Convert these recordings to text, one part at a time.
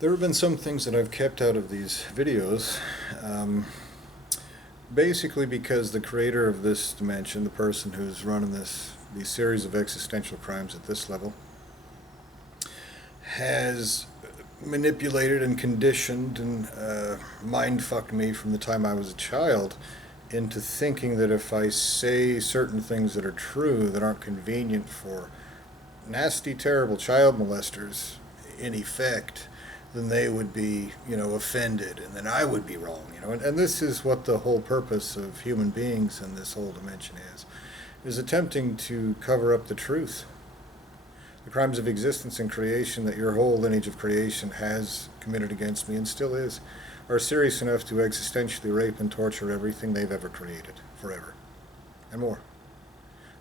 There have been some things that I've kept out of these videos, um, basically because the creator of this dimension, the person who's running these series of existential crimes at this level, has manipulated and conditioned and mind fucked me from the time I was a child into thinking that if I say certain things that are true that aren't convenient for nasty, terrible child molesters, in effect, then they would be, offended, and then I would be wrong, And this is what the whole purpose of human beings in this whole dimension is attempting to cover up the truth. The crimes of existence and creation that your whole lineage of creation has committed against me and still is are serious enough to existentially rape and torture everything they've ever created, forever, and more.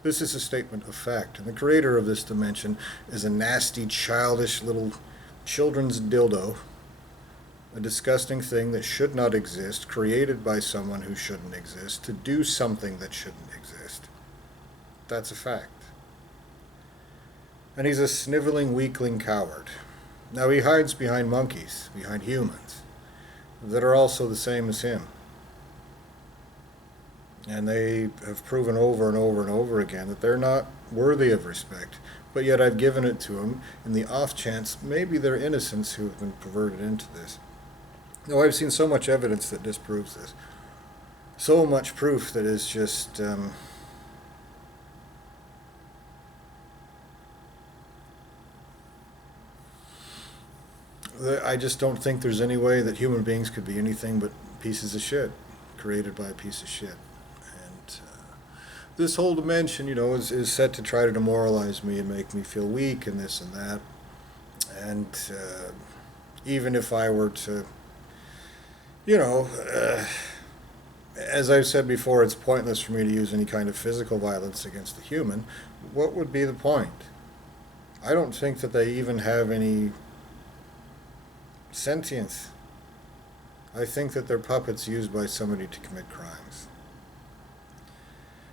This is a statement of fact, and the creator of this dimension is a nasty, childish little children's dildo, a disgusting thing that should not exist, created by someone who shouldn't exist, to do something that shouldn't exist. That's a fact. And he's a sniveling, weakling coward. Now he hides behind monkeys, behind humans, that are also the same as him. And they have proven over and over and over again that they're not worthy of respect. But yet I've given it to them in the off chance maybe they're innocents who have been perverted into this. Now I've seen so much evidence that disproves this. So much proof that is just... I just don't think there's any way that human beings could be anything but pieces of shit, created by a piece of shit. And this whole dimension, is set to try to demoralize me and make me feel weak and this and that. And even if I were to, as I've said before, it's pointless for me to use any kind of physical violence against the human. What would be the point? I don't think that they even have any sentience. I think that they're puppets used by somebody to commit crimes.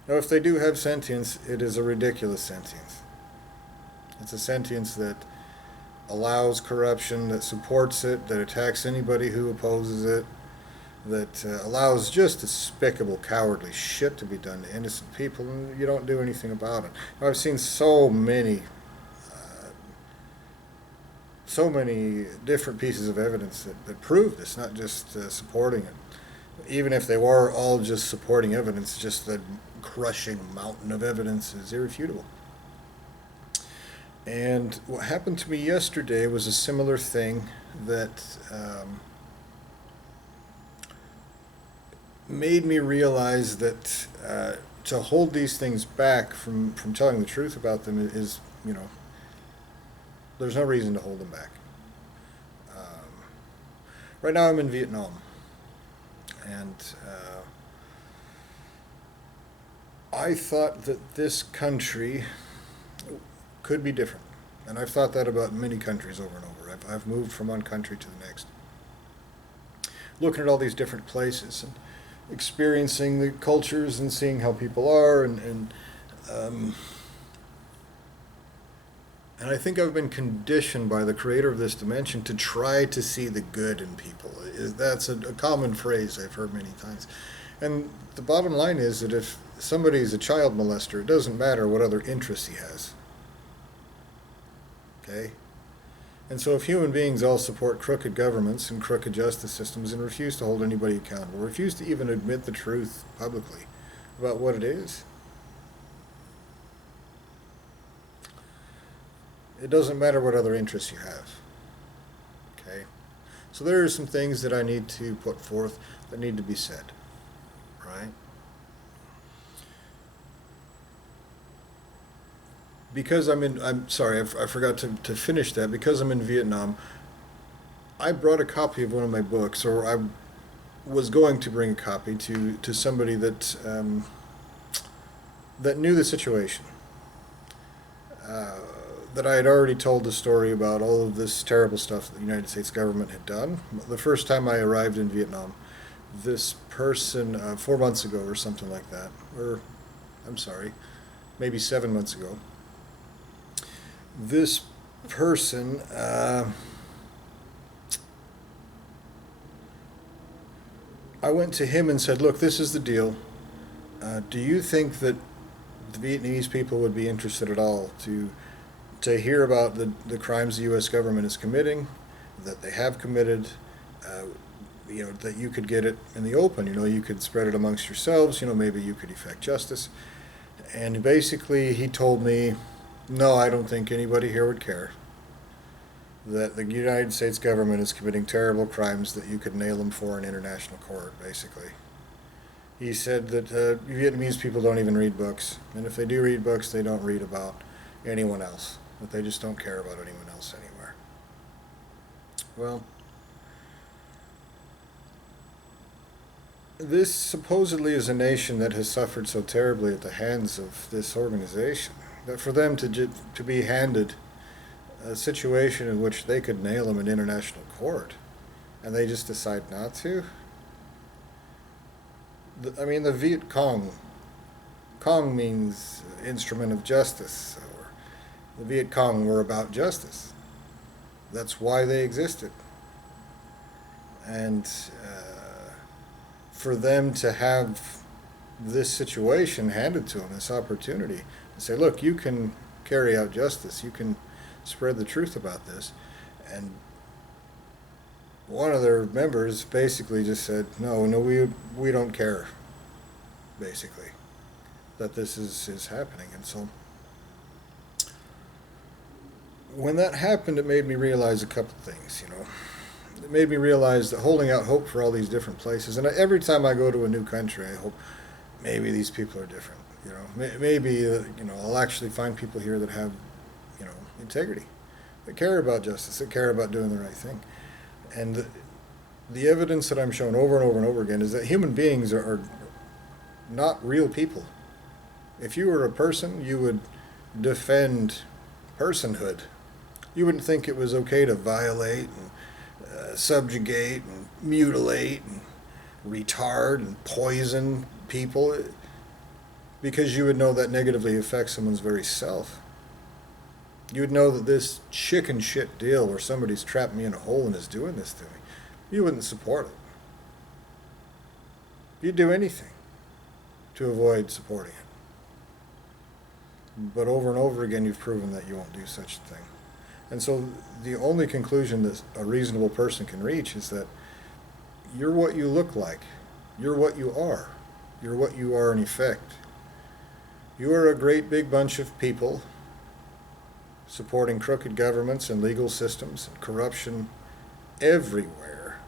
Now, if they do have sentience, it is a ridiculous sentience. It's a sentience that allows corruption, that supports it, that attacks anybody who opposes it, that allows just despicable, cowardly shit to be done to innocent people, and you don't do anything about it. Now, I've seen so many different pieces of evidence that prove this, not just supporting it. Even if they were all just supporting evidence, just the crushing mountain of evidence is irrefutable. And what happened to me yesterday was a similar thing that made me realize that to hold these things back from telling the truth about them is, there's no reason to hold them back. Right now I'm in Vietnam, and I thought that this country could be different. And I've thought that about many countries over and over. I've moved from one country to the next, looking at all these different places and experiencing the cultures and seeing how people are, and I think I've been conditioned by the creator of this dimension to try to see the good in people. That's a common phrase I've heard many times. And the bottom line is that if somebody's a child molester, it doesn't matter what other interests he has. Okay? And so if human beings all support crooked governments and crooked justice systems and refuse to hold anybody accountable, refuse to even admit the truth publicly about what it is, it doesn't matter what other interests you have. Okay? So there are some things that I need to put forth that need to be said. Right? Because I'm sorry, I forgot to finish that. Because I'm in Vietnam, I brought a copy of one of my books, or I was going to bring a copy to somebody that that knew the situation. That I had already told the story about all of this terrible stuff that the United States government had done. The first time I arrived in Vietnam, this person, 4 months ago or something like that, or I'm sorry, maybe 7 months ago, this person I went to him and said, look, this is the deal. Do you think that the Vietnamese people would be interested at all to hear about the crimes the U.S. government is committing, that they have committed, uh, that you could get it in the open, you could spread it amongst yourselves, maybe you could effect justice. And basically he told me, no, I don't think anybody here would care, that the United States government is committing terrible crimes that you could nail them for in international court, basically. He said that Vietnamese people don't even read books, and if they do read books, they don't read about anyone else, that they just don't care about anyone else anywhere. Well, this supposedly is a nation that has suffered so terribly at the hands of this organization that for them to be handed a situation in which they could nail them in international court, and they just decide not to. The Viet Cong. Cong means instrument of justice, or the Viet Cong were about justice. That's why they existed. And for them to have this situation handed to them, this opportunity, and say, look, you can carry out justice, you can spread the truth about this. And one of their members basically just said, no, we don't care, basically, that this is happening. And so when that happened, it made me realize a couple things, It made me realize that holding out hope for all these different places, and every time I go to a new country, I hope maybe these people are different, maybe, I'll actually find people here that have, integrity, that care about justice, that care about doing the right thing. And the evidence that I'm shown over and over and over again is that human beings are not real people. If you were a person, you would defend personhood. You wouldn't think it was okay to violate and subjugate and mutilate and retard and poison people, because you would know that negatively affects someone's very self. You would know that this chicken shit deal where somebody's trapped me in a hole and is doing this to me, you wouldn't support it. You'd do anything to avoid supporting it. But over and over again, you've proven that you won't do such a thing. And so the only conclusion that a reasonable person can reach is that you're what you look like. You're what you are. You're what you are in effect. You are a great big bunch of people supporting crooked governments and legal systems and corruption everywhere.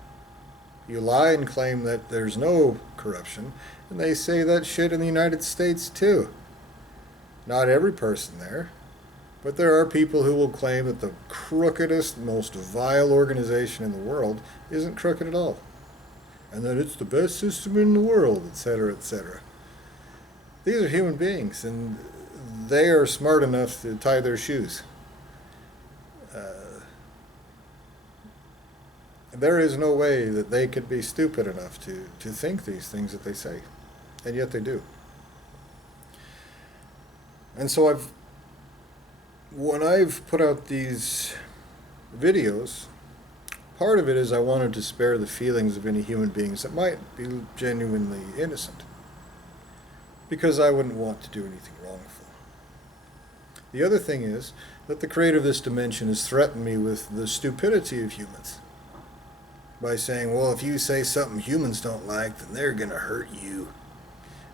You lie and claim that there's no corruption, and they say that shit in the United States too. Not every person there, but there are people who will claim that the crookedest, most vile organization in the world isn't crooked at all, and that it's the best system in the world, etc., etc. These are human beings, and they are smart enough to tie their shoes. There is no way that they could be stupid enough to think these things that they say, and yet they do. And so when I've put out these videos, part of it is I wanted to spare the feelings of any human beings that might be genuinely innocent, because I wouldn't want to do anything wrongful. The other thing is that the creator of this dimension has threatened me with the stupidity of humans by saying, well, if you say something humans don't like, then they're going to hurt you.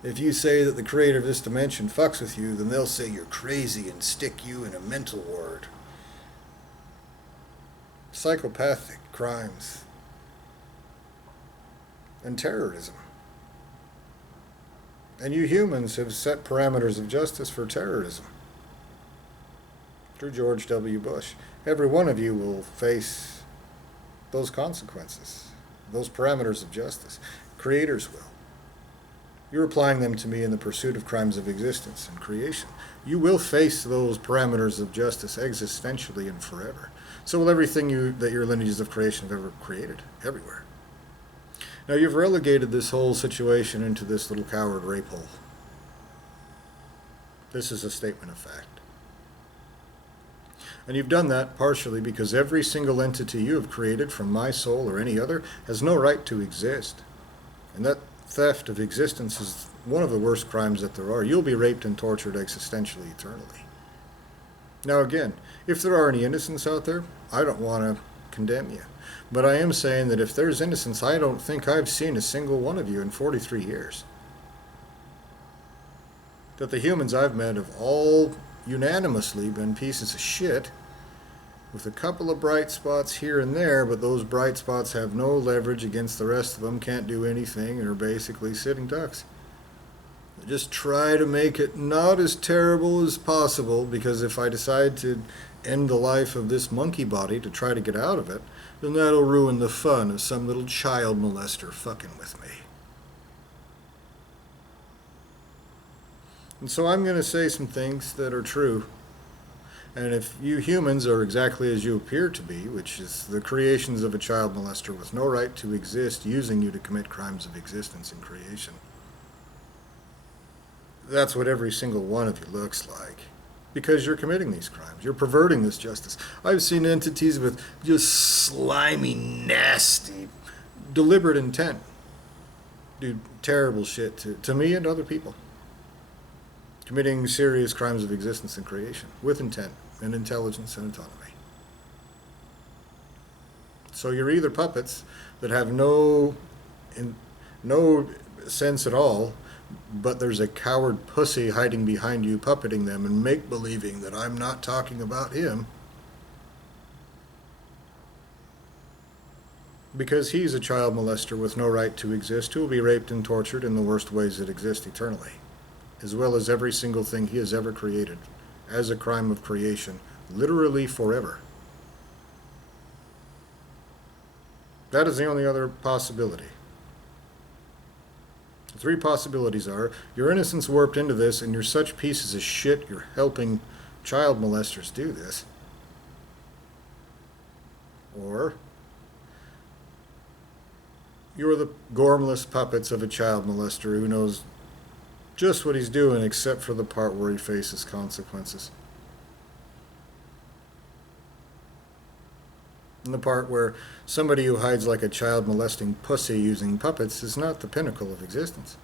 If you say that the creator of this dimension fucks with you, then they'll say you're crazy and stick you in a mental ward. Psychopathic crimes and terrorism. And you humans have set parameters of justice for terrorism through George W. Bush. Every one of you will face those consequences, those parameters of justice. Creators will. You're applying them to me in the pursuit of crimes of existence and creation. You will face those parameters of justice existentially and forever. So will everything that your lineages of creation have ever created, everywhere. Now you've relegated this whole situation into this little coward rape hole. This is a statement of fact. And you've done that partially because every single entity you have created from my soul or any other has no right to exist. And that theft of existence is one of the worst crimes that there are. You'll be raped and tortured existentially eternally. Now, again, if there are any innocents out there, I don't want to condemn you. But I am saying that if there's innocence, I don't think I've seen a single one of you in 43 years. That the humans I've met have all unanimously been pieces of shit, with a couple of bright spots here and there, but those bright spots have no leverage against the rest of them, can't do anything, and are basically sitting ducks. Just try to make it not as terrible as possible, because if I decide to end the life of this monkey body to try to get out of it, then that'll ruin the fun of some little child molester fucking with me. And so I'm going to say some things that are true. And if you humans are exactly as you appear to be, which is the creations of a child molester with no right to exist, using you to commit crimes of existence in creation, that's what every single one of you looks like. Because you're committing these crimes. You're perverting this justice. I've seen entities with just slimy, nasty, deliberate intent do terrible shit to me and other people. Committing serious crimes of existence and creation with intent and intelligence and autonomy. So you're either puppets that have no sense at all, but there's a coward pussy hiding behind you puppeting them and make-believing that I'm not talking about him, because he's a child molester with no right to exist, who will be raped and tortured in the worst ways that exist eternally, as well as every single thing he has ever created as a crime of creation, literally forever. That is the only other possibility. The three possibilities are: your innocence warped into this and you're such pieces of shit you're helping child molesters do this. Or you're the gormless puppets of a child molester who knows just what he's doing, except for the part where he faces consequences. And the part where somebody who hides like a child molesting pussy using puppets is not the pinnacle of existence.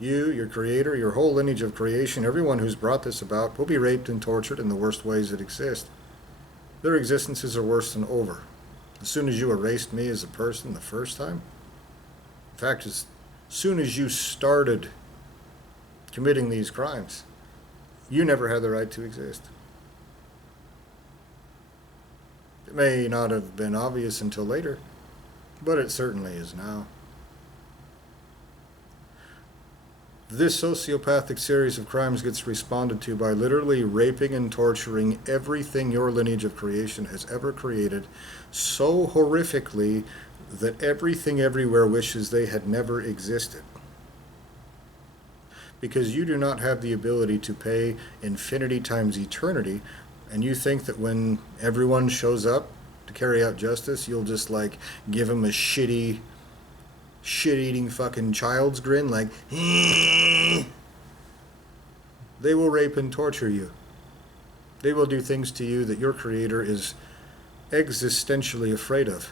You, your creator, your whole lineage of creation, everyone who's brought this about will be raped and tortured in the worst ways that exist. Their existences are worse than over. As soon as you erased me as a person the first time, in fact, as soon as you started committing these crimes, you never had the right to exist. It may not have been obvious until later, but it certainly is now. This sociopathic series of crimes gets responded to by literally raping and torturing everything your lineage of creation has ever created so horrifically that everything everywhere wishes they had never existed. Because you do not have the ability to pay infinity times eternity, and you think that when everyone shows up to carry out justice, you'll just like give them a shit-eating fucking child's grin, like, they will rape and torture you. They will do things to you that your creator is existentially afraid of.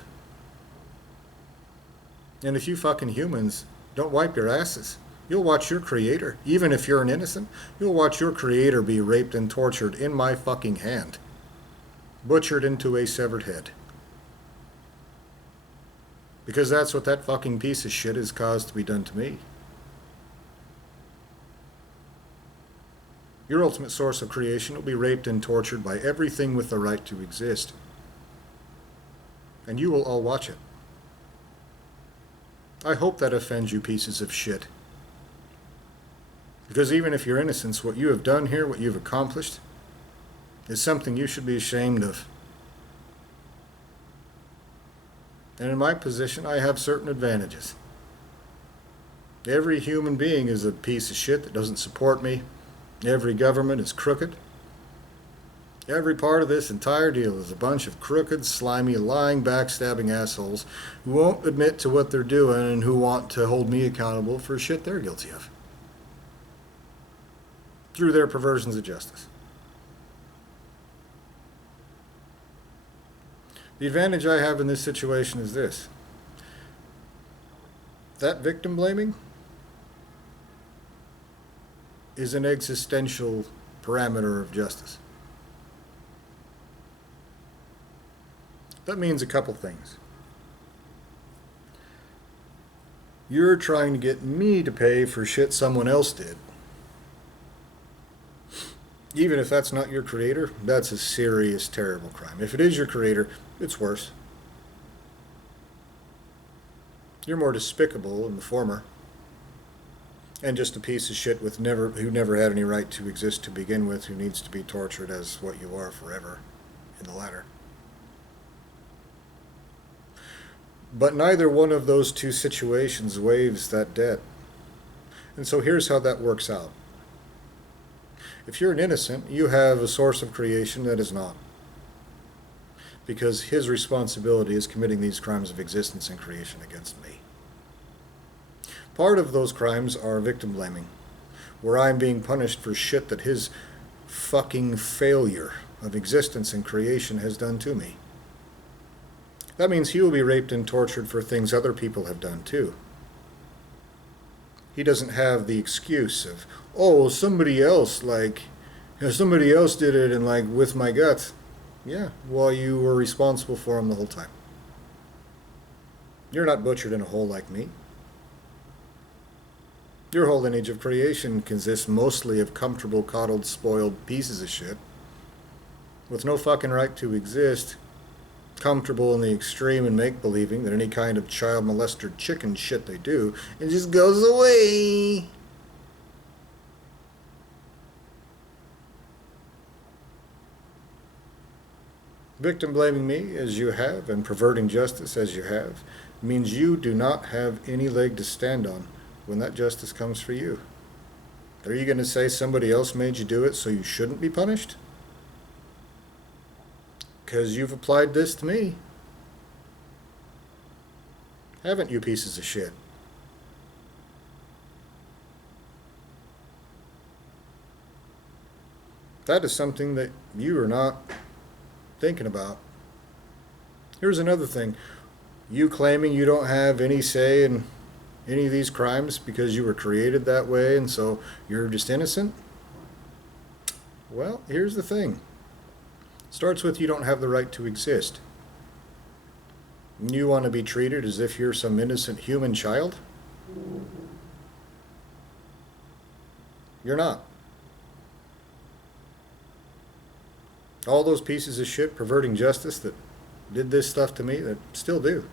And if you fucking humans don't wipe your asses, you'll watch your creator, even if you're an innocent, you'll watch your creator be raped and tortured in my fucking hand. Butchered into a severed head. Because that's what that fucking piece of shit has caused to be done to me. Your ultimate source of creation will be raped and tortured by everything with the right to exist. And you will all watch it. I hope that offends you pieces of shit. Because even if you're innocent, what you have done here, what you've accomplished, is something you should be ashamed of. And in my position, I have certain advantages. Every human being is a piece of shit that doesn't support me. Every government is crooked. Every part of this entire deal is a bunch of crooked, slimy, lying, backstabbing assholes who won't admit to what they're doing and who want to hold me accountable for shit they're guilty of, through their perversions of justice. The advantage I have in this situation is this: That victim blaming is an existential parameter of justice. That means a couple things. You're trying to get me to pay for shit someone else did. Even if that's not your creator, that's a serious, terrible crime. If it is your creator, it's worse. You're more despicable in the former, and just a piece of shit who never had any right to exist to begin with, who needs to be tortured as what you are forever in the latter. But neither one of those two situations waives that debt. And so here's how that works out. If you're an innocent, you have a source of creation that is not. Because his responsibility is committing these crimes of existence and creation against me. Part of those crimes are victim blaming, where I'm being punished for shit that his fucking failure of existence and creation has done to me. That means he will be raped and tortured for things other people have done too. He doesn't have the excuse of, oh, somebody else did it and with my guts. Yeah, well, you were responsible for him the whole time. You're not butchered in a hole like me. Your whole lineage of creation consists mostly of comfortable, coddled, spoiled pieces of shit with no fucking right to exist, comfortable in the extreme and make-believing that any kind of child molester chicken shit they do, it just goes away. Victim blaming me as you have and perverting justice as you have means you do not have any leg to stand on when that justice comes for you. Are you going to say somebody else made you do it so you shouldn't be punished? Because you've applied this to me. Haven't you, pieces of shit? That is something that you are not thinking about. Here's another thing. You claiming you don't have any say in any of these crimes because you were created that way and so you're just innocent? Well, here's the thing. Starts with you don't have the right to exist. You want to be treated as if you're some innocent human child? You're not. All those pieces of shit perverting justice that did this stuff to me, that still do.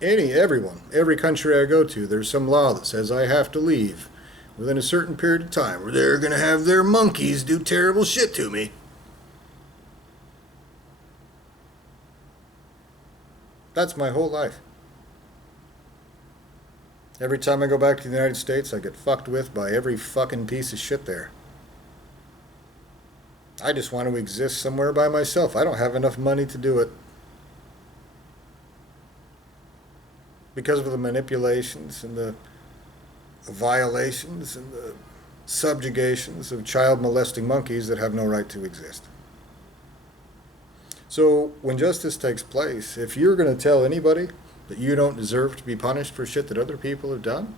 Everyone, every country I go to, there's some law that says I have to leave within a certain period of time or they're going to have their monkeys do terrible shit to me. That's my whole life. Every time I go back to the United States, I get fucked with by every fucking piece of shit there. I just want to exist somewhere by myself. I don't have enough money to do it. Because of the manipulations and the violations and the subjugations of child molesting monkeys that have no right to exist. So when justice takes place, if you're going to tell anybody that you don't deserve to be punished for shit that other people have done,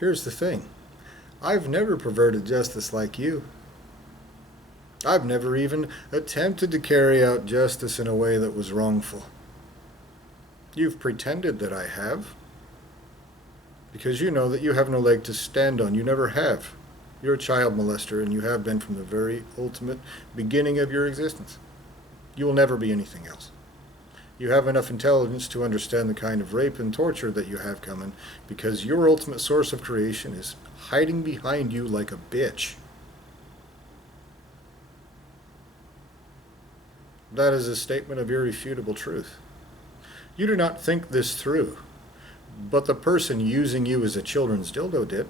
here's the thing. I've never perverted justice like you. I've never even attempted to carry out justice in a way that was wrongful. You've pretended that I have, because you know that you have no leg to stand on. You never have. You're a child molester, and you have been from the very ultimate beginning of your existence. You will never be anything else. You have enough intelligence to understand the kind of rape and torture that you have coming, because your ultimate source of creation is hiding behind you like a bitch. That is a statement of irrefutable truth. You do not think this through, but the person using you as a children's dildo did.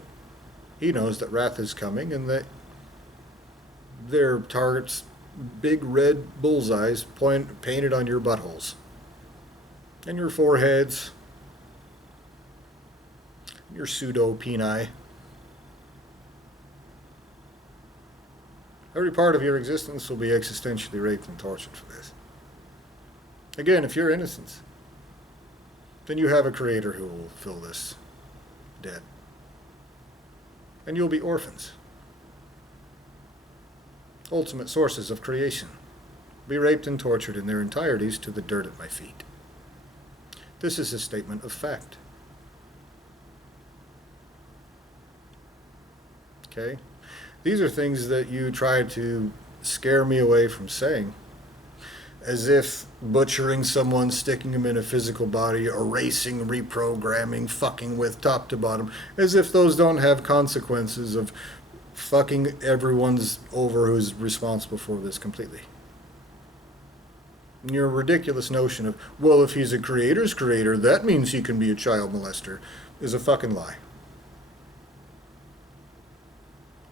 He knows that wrath is coming and that their target's big red bullseyes painted on your buttholes and your foreheads, your pseudo-peni. Every part of your existence will be existentially raped and tortured for this. Again, if you're innocent, then you have a creator who will fill this dead. And you'll be orphans. Ultimate sources of creation. Be raped and tortured in their entireties to the dirt at my feet. This is a statement of fact. Okay? These are things that you try to scare me away from saying. As if butchering someone, sticking them in a physical body, erasing, reprogramming, fucking with top to bottom, as if those don't have consequences of fucking everyone's over who's responsible for this completely. And your ridiculous notion of, well, if he's a creator's creator, that means he can be a child molester, is a fucking lie.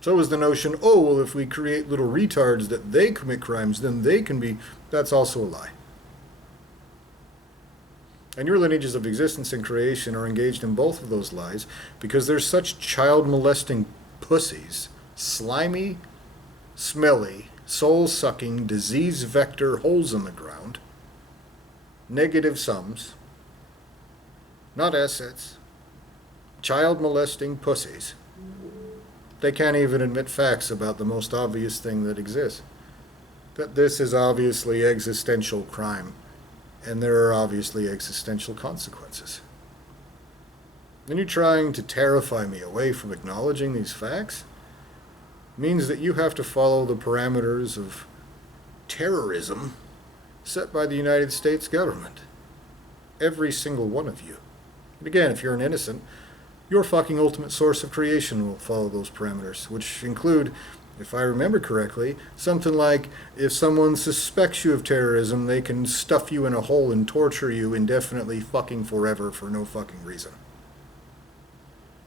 So is the notion, oh, well, if we create little retards that they commit crimes, then they can be... That's also a lie. And your lineages of existence and creation are engaged in both of those lies because they're such child-molesting pussies, slimy, smelly, soul-sucking, disease-vector holes in the ground, negative sums, not assets, child-molesting pussies. They can't even admit facts about the most obvious thing that exists. That this is obviously existential crime, and there are obviously existential consequences. And you trying to terrify me away from acknowledging these facts means that you have to follow the parameters of terrorism set by the United States government. Every single one of you. And again, if you're an innocent, your fucking ultimate source of creation will follow those parameters, which include, if I remember correctly, something like if someone suspects you of terrorism, they can stuff you in a hole and torture you indefinitely fucking forever for no fucking reason.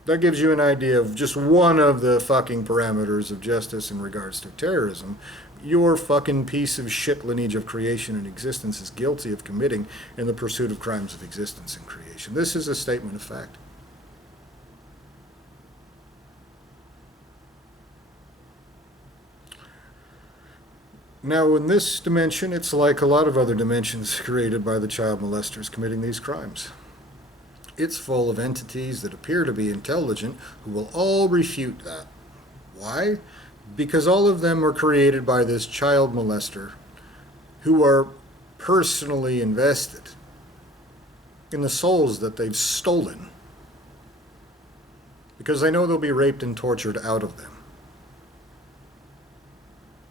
That gives you an idea of just one of the fucking parameters of justice in regards to terrorism. Your fucking piece of shit lineage of creation and existence is guilty of committing in the pursuit of crimes of existence and creation. This is a statement of fact. Now, in this dimension, it's like a lot of other dimensions created by the child molesters committing these crimes. It's full of entities that appear to be intelligent who will all refute that. Why? Because all of them are created by this child molester who are personally invested in the souls that they've stolen because they know they'll be raped and tortured out of them.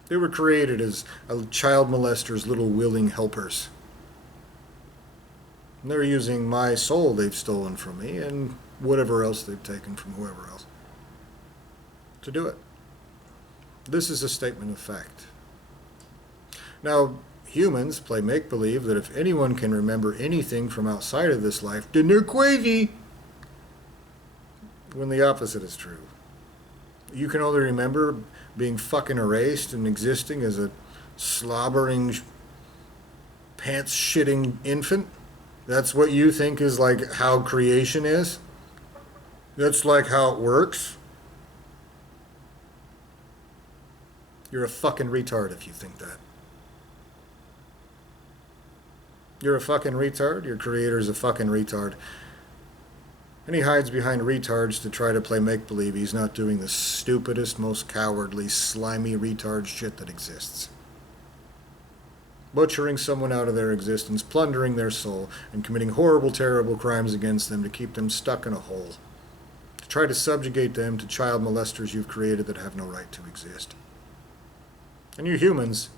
They were created as a child molester's little willing helpers. And they're using my soul they've stolen from me and whatever else they've taken from whoever else to do it. This is a statement of fact. Now, humans play make-believe that if anyone can remember anything from outside of this life, then they're crazy. When the opposite is true. You can only remember being fucking erased and existing as a slobbering, pants-shitting infant. That's what you think is like how creation is? That's like how it works? You're a fucking retard if you think that. You're a fucking retard. Your creator's a fucking retard. And he hides behind retards to try to play make-believe he's not doing the stupidest, most cowardly, slimy retard shit that exists. Butchering someone out of their existence, plundering their soul, and committing horrible, terrible crimes against them to keep them stuck in a hole. To try to subjugate them to child molesters you've created that have no right to exist. And you humans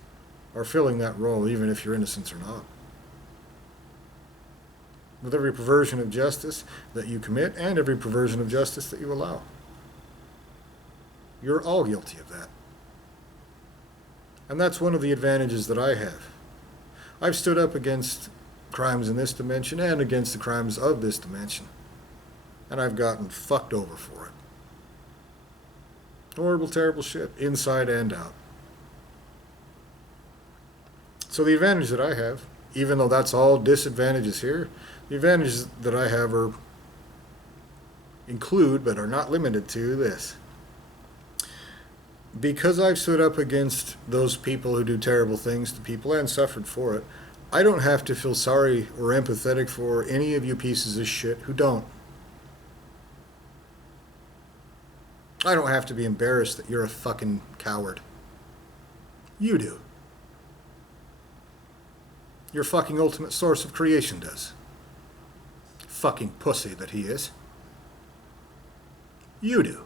are filling that role even if you're innocent or not. With every perversion of justice that you commit and every perversion of justice that you allow. You're all guilty of that. And that's one of the advantages that I have. I've stood up against crimes in this dimension and against the crimes of this dimension. And I've gotten fucked over for it. Horrible, terrible shit, inside and out. So the advantage that I have, even though that's all disadvantages here, the advantages that I have include, but are not limited to, this. Because I've stood up against those people who do terrible things to people and suffered for it, I don't have to feel sorry or empathetic for any of you pieces of shit who don't. I don't have to be embarrassed that you're a fucking coward. You do. Your fucking ultimate source of creation does. Fucking pussy that he is. You do.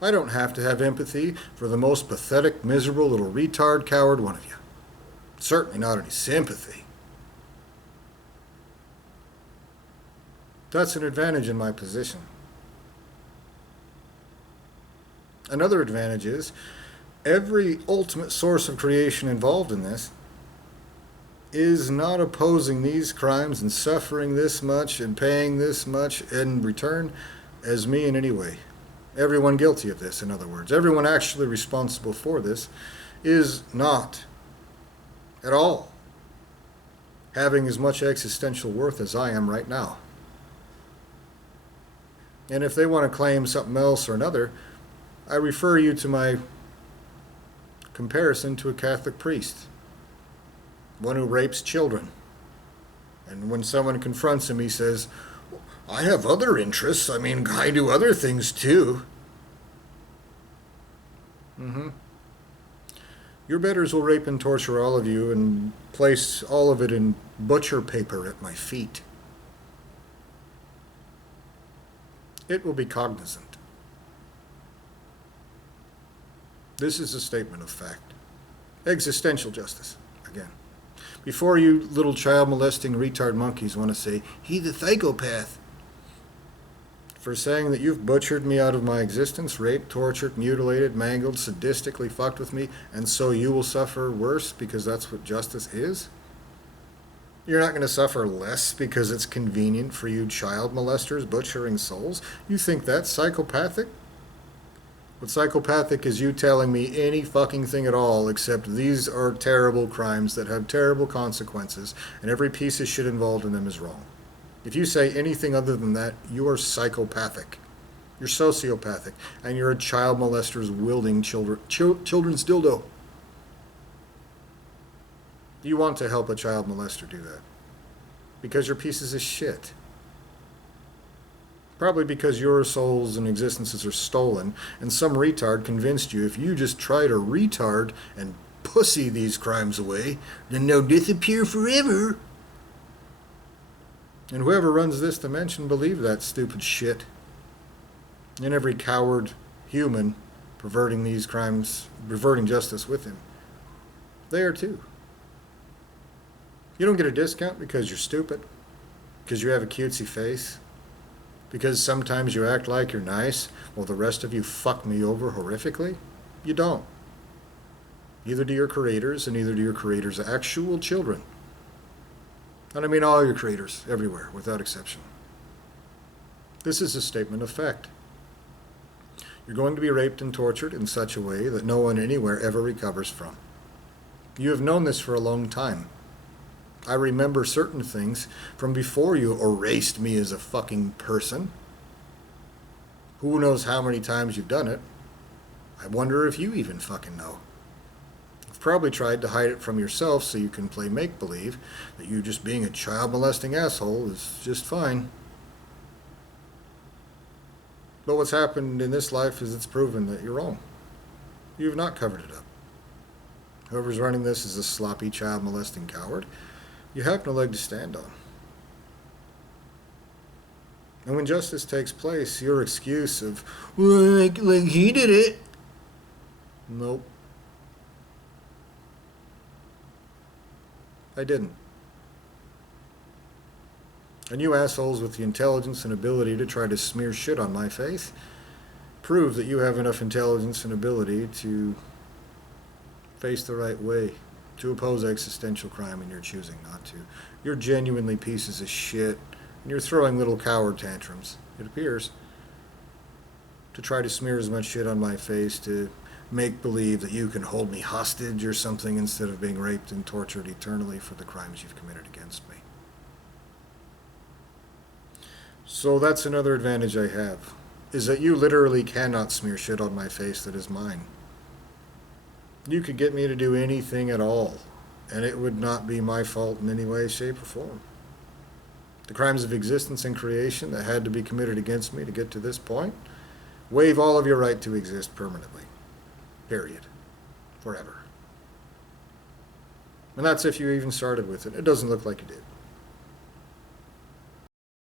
I don't have to have empathy for the most pathetic, miserable little retard coward one of you. Certainly not any sympathy. That's an advantage in my position. Another advantage is every ultimate source of creation involved in this is not opposing these crimes and suffering this much and paying this much in return as me in any way. Everyone guilty of this, in other words. Everyone actually responsible for this is not at all having as much existential worth as I am right now. And if they want to claim something else or another, I refer you to my comparison to a Catholic priest, one who rapes children. And when someone confronts him, he says, I have other interests. I mean, I do other things too. Your betters will rape and torture all of you and place all of it in butcher paper at my feet. It will be cognizant. This is a statement of fact. Existential justice, again. Before you little child molesting retard monkeys want to say, he's a psychopath, for saying that you've butchered me out of my existence, raped, tortured, mutilated, mangled, sadistically fucked with me, and so you will suffer worse because that's what justice is? You're not going to suffer less because it's convenient for you child molesters butchering souls? You think that's psychopathic? What's psychopathic is you telling me any fucking thing at all except these are terrible crimes that have terrible consequences and every piece of shit involved in them is wrong. If you say anything other than that, you are psychopathic. You're sociopathic. And you're a child molester's wielding children's dildo. You want to help a child molester do that. Because you're pieces of shit. Probably because your souls and existences are stolen, and some retard convinced you if you just try to retard and pussy these crimes away, then they'll disappear forever. And whoever runs this dimension believe that stupid shit. And every coward human perverting these crimes, perverting justice with him, they are too. You don't get a discount because you're stupid, because you have a cutesy face, because sometimes you act like you're nice while the rest of you fuck me over horrifically. You don't. Neither do your creators, and neither do your creators' actual children. And I mean all your creators, everywhere, without exception. This is a statement of fact. You're going to be raped and tortured in such a way that no one anywhere ever recovers from. You have known this for a long time. I remember certain things from before you erased me as a fucking person. Who knows how many times you've done it? I wonder if you even fucking know. You've probably tried to hide it from yourself so you can play make-believe that you just being a child-molesting asshole is just fine. But what's happened in this life is it's proven that you're wrong. You've not covered it up. Whoever's running this is a sloppy child-molesting coward. You have no leg to stand on. And when justice takes place, your excuse of, well, like he did it. Nope. I didn't. And you assholes with the intelligence and ability to try to smear shit on my face prove that you have enough intelligence and ability to face the right way, to oppose existential crime, and you're choosing not to. You're genuinely pieces of shit, and you're throwing little coward tantrums, it appears, to try to smear as much shit on my face to make believe that you can hold me hostage or something instead of being raped and tortured eternally for the crimes you've committed against me. So that's another advantage I have, is that you literally cannot smear shit on my face that is mine. You could get me to do anything at all, and it would not be my fault in any way, shape, or form. The crimes of existence and creation that had to be committed against me to get to this point waive all of your right to exist permanently. Period. Forever. And that's if you even started with it. It doesn't look like you did.